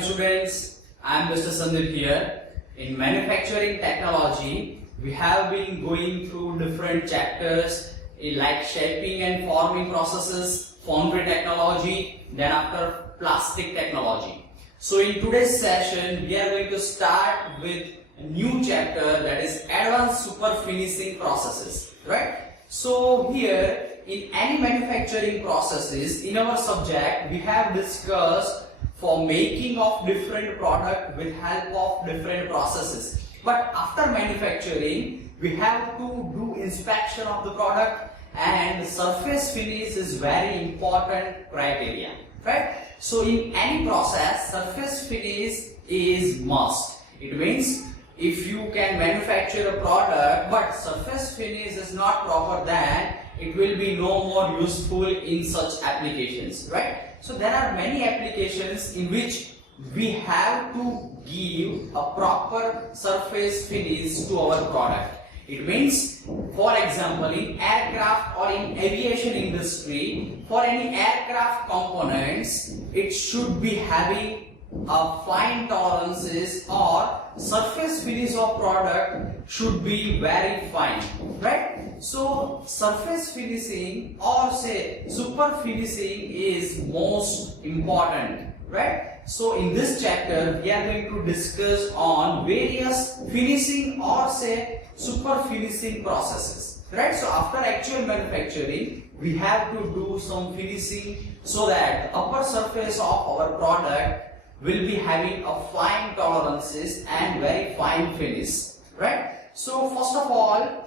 Welcome students, I am Mr. Sandeep here. In manufacturing technology, we have been going through different chapters like shaping and forming processes, foundry technology, then after plastic technology. So in today's session, we are going to start with a new chapter, that is advanced super finishing processes, right? So here in any manufacturing processes, in our subject we have discussed for making of different product with help of different processes. But after manufacturing, we have to do inspection of the product, and surface finish is very important criteria, right? So in any process, surface finish is must. It means if you can manufacture a product but surface finish is not proper, then it will be no more useful in such applications, right? So there are many applications in which we have to give a proper surface finish to our product. It means, for example, in aircraft or in aviation industry, for any aircraft components, it should be having a fine tolerances, or surface finish of product should be very fine, right? So surface finishing or say super finishing is most important, right? So in this chapter we are going to discuss on various finishing or say super finishing processes, right? So after actual manufacturing, we have to do some finishing so that the upper surface of our product will be having a fine tolerances and very fine finish, right? So first of all,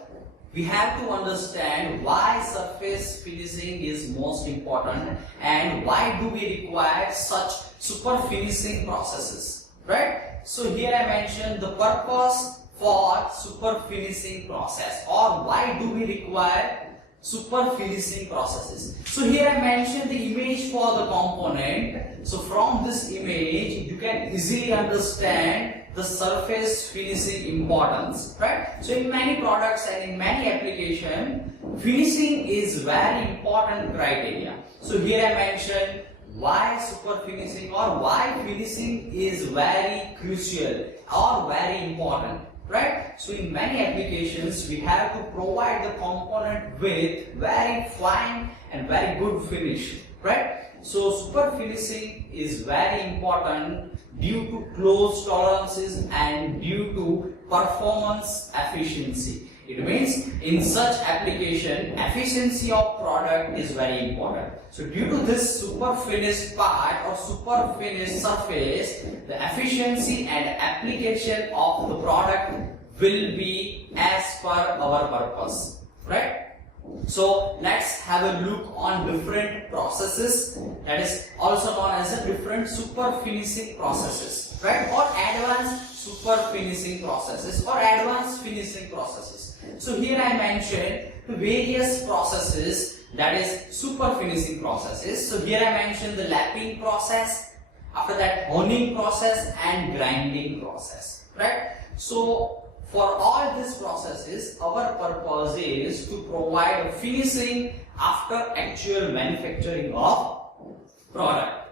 we have to understand why surface finishing is most important and why do we require such super finishing processes, right? So here I mentioned the purpose for super finishing process, or why do we require super finishing processes. So here I mentioned the image for the component. So from this image you can easily understand the surface finishing importance, right? So in many products and in many applications, finishing is very important criteria. So here I mentioned why super finishing or why finishing is very crucial or very important, right? So in many applications we have to provide the component with very fine and very good finish, right? So super finishing is very important due to close tolerances and due to performance efficiency. It means in such application, efficiency of product is very important. So due to this super finished part or super finished surface, the efficiency and application of the product will be as per our purpose, right? So let's have a look on different processes, that is also known as a different super finishing processes, right? Or advanced super finishing processes or advanced finishing processes. So here I mentioned the various processes, that is super finishing processes. So here I mentioned the lapping process, after that honing process and grinding process, right? So for all these processes, our purpose is to provide a finishing after actual manufacturing of product.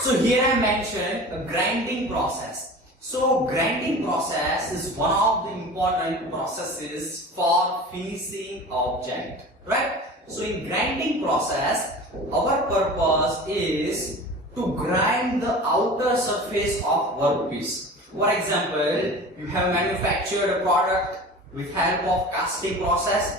So here I mentioned a grinding process. So grinding process is one of the important processes for finishing object, right? So in grinding process, our purpose is to grind the outer surface of workpiece. For example, you have manufactured a product with help of casting process.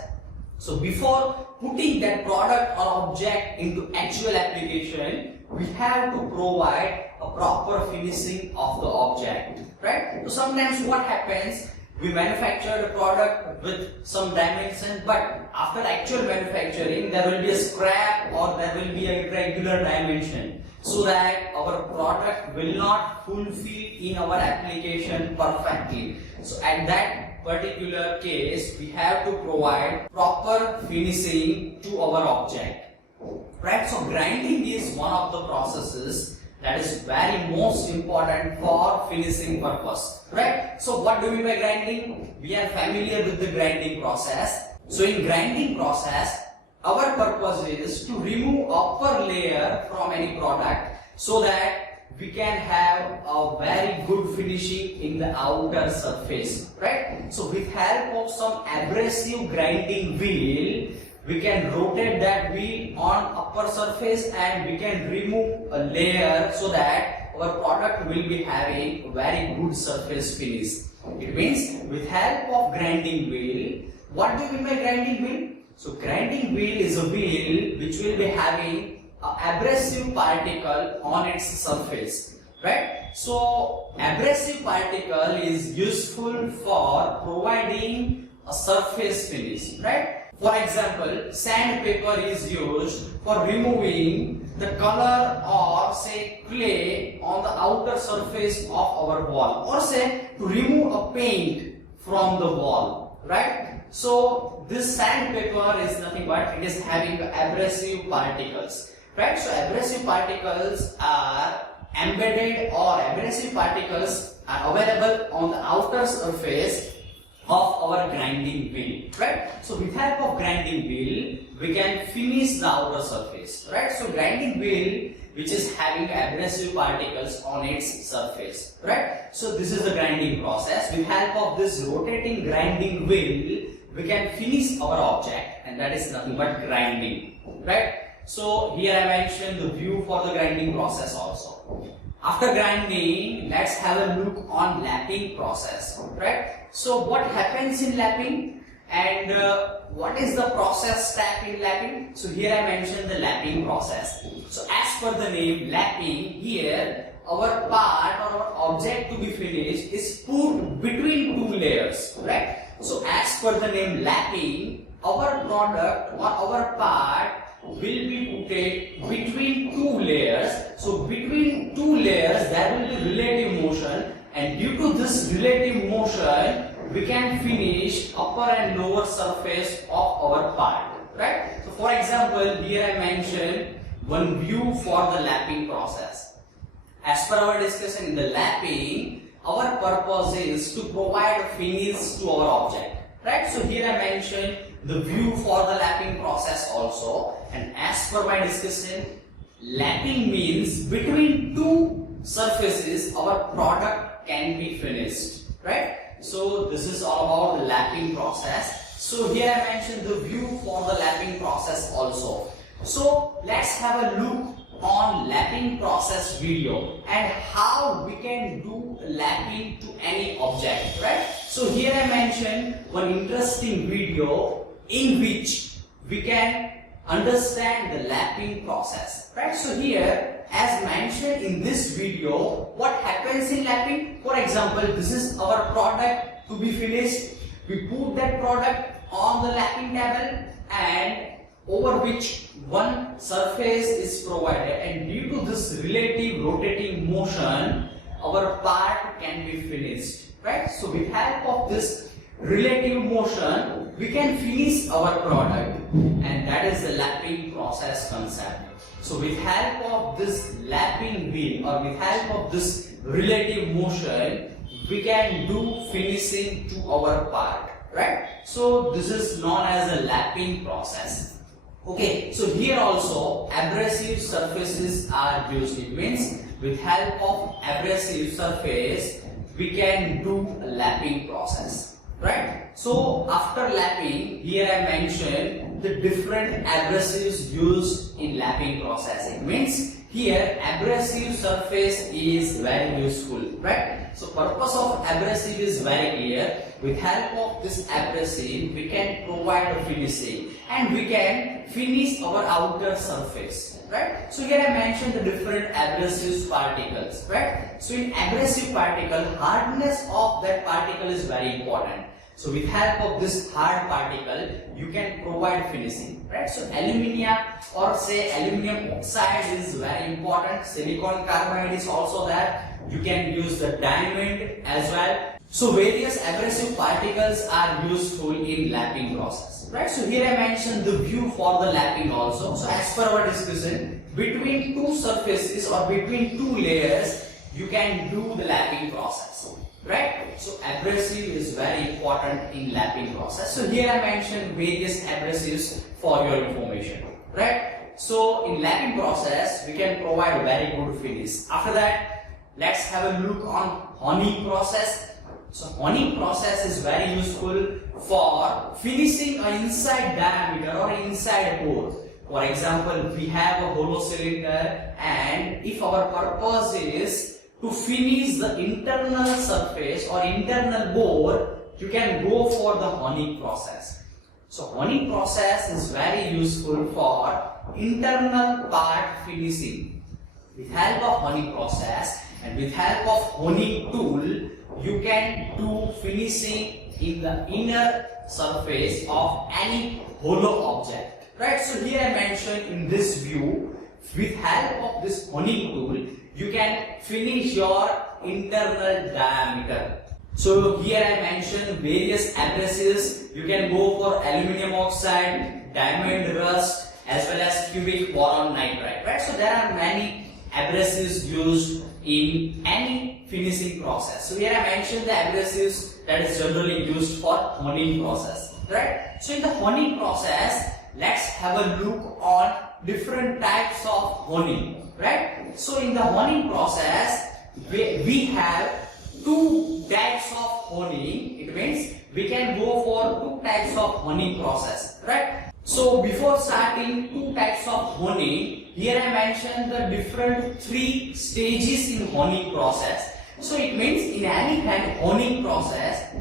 So before putting that product or object into actual application, we have to provide a proper finishing of the object, right? So sometimes what happens, we manufacture a product with some dimension, but after actual manufacturing there will be a scrap or there will be a irregular dimension, so that our product will not fulfill in our application perfectly. So at that particular case, we have to provide proper finishing to our object, right? So grinding is one of the processes that is very most important for finishing purpose, right? So what do we mean by grinding? We are familiar with the grinding process. So in grinding process, our purpose is to remove upper layer from any product so that we can have a very good finishing in the outer surface, right? So with help of some abrasive grinding wheel, we can rotate that wheel on upper surface and we can remove a layer so that our product will be having a very good surface finish. It means with help of grinding wheel, what do you mean by grinding wheel? So grinding wheel is a wheel which will be having an abrasive particle on its surface, right? So abrasive particle is useful for providing a surface finish, right? For example, sandpaper is used for removing the color or say clay on the outer surface of our wall, or say to remove a paint from the wall, right? So this sandpaper is nothing but it is having abrasive particles, right? So abrasive particles are embedded or abrasive particles are available on the outer surface of our grinding wheel, right? So with help of grinding wheel, we can finish the outer surface, right? So grinding wheel which is having abrasive particles on its surface, right? So this is the grinding process. With help of this rotating grinding wheel, we can finish our object, and that is nothing but grinding, right? So here I mentioned the view for the grinding process also. After grinding, let's have a look on lapping process, right? So what happens in lapping and what is the process step in lapping? So here I mentioned the lapping process. So as per the name lapping, here our part or our object to be finished is put between two layers, right? So as per the name lapping, our product or our part will be put between two layers. So between two layers there will be relative motion, and due to this relative motion we can finish upper and lower surface of our part, right? So for example, here I mentioned one view for the lapping process. As per our discussion in the lapping, our purpose is to provide a finish to our object, right? So here I mentioned the view for the lapping process also, and as per my discussion, lapping means between two surfaces our product can be finished, right? So this is all about the lapping process. So here I mentioned the view for the lapping process also. So let's have a look on lapping process video and how we can do lapping to any object, right? So here I mentioned one interesting video in which we can understand the lapping process, right? So here, as mentioned in this video, what happens in lapping? For example, this is our product to be finished. We put that product on the lapping table and over which one surface is provided, and due to this relative rotating motion our part can be finished, right? So with help of this relative motion we can finish our product, and that is the lapping process concept. So with help of this lapping wheel or with help of this relative motion we can do finishing to our part, right? So this is known as a lapping process. Okay, so here also abrasive surfaces are used. It means with help of abrasive surface we can do a lapping process, right? So after lapping, here I mentioned the different abrasives used in lapping process. It means here abrasive surface is very useful, right? So purpose of abrasive is very clear. With help of this abrasive we can provide a finishing and we can finish our outer surface, right? So here I mentioned the different abrasive particles, right? So in abrasive particle, hardness of that particle is very important. So with help of this hard particle you can provide finishing, right? So aluminium or say aluminum oxide is very important. Silicon carbide is also there. You can use the diamond as well. So various abrasive particles are useful in lapping process, right? So here I mentioned the view for the lapping also. So as per our discussion, between two surfaces or between two layers you can do the lapping process, right? So abrasive is very important in lapping process. So here I mentioned various abrasives for your information, right? So in lapping process, we can provide very good finish. After that, let's have a look on honing process. So honing process is very useful for finishing an inside diameter or inside a bore. For example, we have a hollow cylinder, and if our purpose is to finish the internal surface or internal bore, you can go for the honing process. So honing process is very useful for internal part finishing. With help of honing process and with help of honing tool, you can do finishing in the inner surface of any hollow object. Right? So here I mentioned in this view, with help of this honing tool, you can finish your internal diameter. So here I mentioned various abrasives. You can go for aluminum oxide, diamond rust, as well as cubic boron nitride. Right? So there are many abrasives used in any finishing process. So here I mentioned the abrasives that is generally used for honing process. Right? So in the honing process, let's have a look on different types of honing. Right? So in the honing process, we have two types of honing. It means we can go for two types of honing process. Right? So before starting two types of honing, here I mentioned the different three stages in honing process. So it means in any honing process,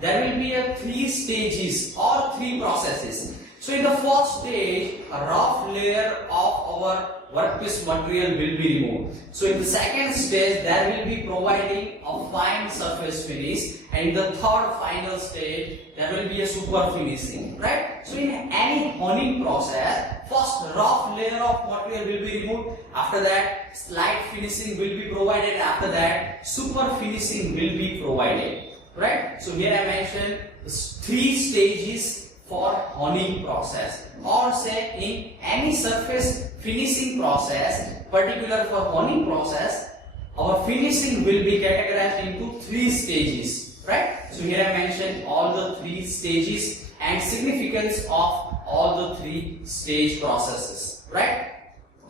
there will be a three stages or three processes. So in the first stage, a rough layer of our workpiece material will be removed. So in the second stage, there will be providing a fine surface finish, and in the third final stage, there will be a super finishing. Right? So in any honing process, first rough layer of material will be removed. After that, slight finishing will be provided. After that, super finishing will be provided. Right? So here I mentioned three stages for honing process, or say in any surface finishing process, particular for honing process, our finishing will be categorized into three stages. Right? So here I mentioned all the three stages and significance of all the three stage processes. Right?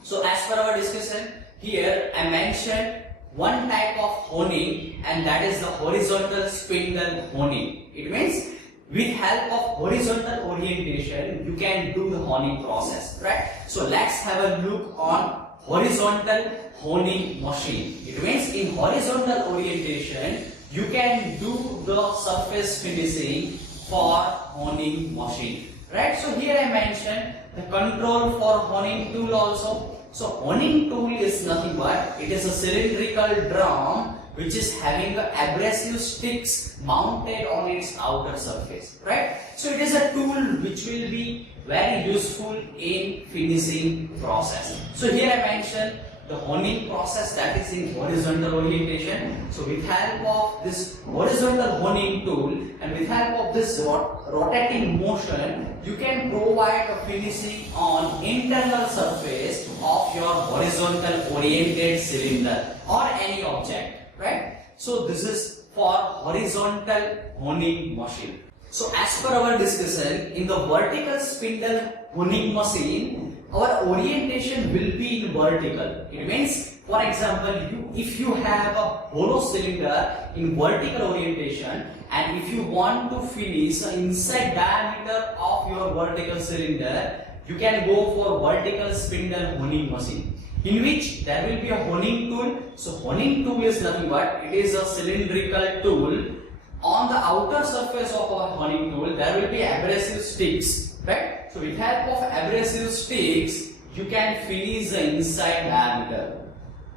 So as per our discussion, here I mentioned one type of honing, and that is the horizontal spindle honing. It means with help of horizontal orientation, you can do the honing process. Right? So let's have a look on horizontal honing machine. It means in horizontal orientation, you can do the surface finishing for honing machine. Right? So here I mentioned the control for honing tool also. So honing tool is nothing but it is a cylindrical drum which is having the abrasive sticks mounted on its outer surface. Right? So it is a tool which will be very useful in finishing process. So here I mentioned the honing process, that is in horizontal orientation. So with help of this horizontal honing tool and with help of this rotating motion, you can provide a finishing on internal surface of your horizontal oriented cylinder or any object. Right? So this is for horizontal honing machine. So as per our discussion, in the vertical spindle honing machine, our orientation will be in vertical. It means, for example, if you have a hollow cylinder in vertical orientation, and if you want to finish the inside diameter of your vertical cylinder, you can go for vertical spindle honing machine, in which there will be a honing tool. So honing tool is nothing but it is a cylindrical tool. On the outer surface of our honing tool, there will be abrasive sticks. Right? So with help of abrasive sticks, you can finish the inside diameter.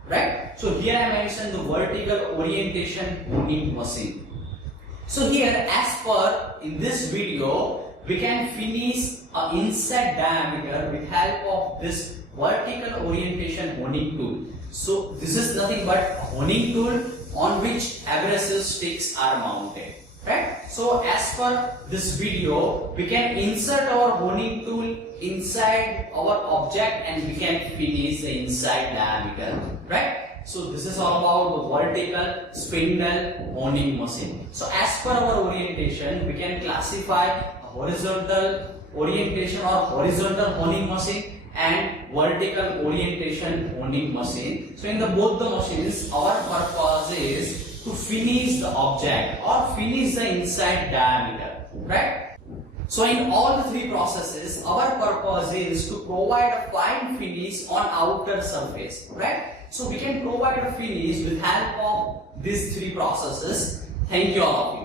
Right? So here I mentioned the vertical orientation honing machine. So here, as per in this video, we can finish an inside diameter with help of this vertical orientation honing tool. So this is nothing but a honing tool on which abrasive sticks are mounted. Right? So as per this video, we can insert our honing tool inside our object and we can finish the inside diameter. Right? So this is all about the vertical spindle honing machine. So as per our orientation, we can classify a horizontal orientation or horizontal honing machine and vertical orientation honing machine. So in the both the machines, our purpose is to finish the object or finish the inside diameter, right? So in all the three processes, our purpose is to provide a fine finish on outer surface, right? So we can provide a finish with help of these three processes. Thank you all of you.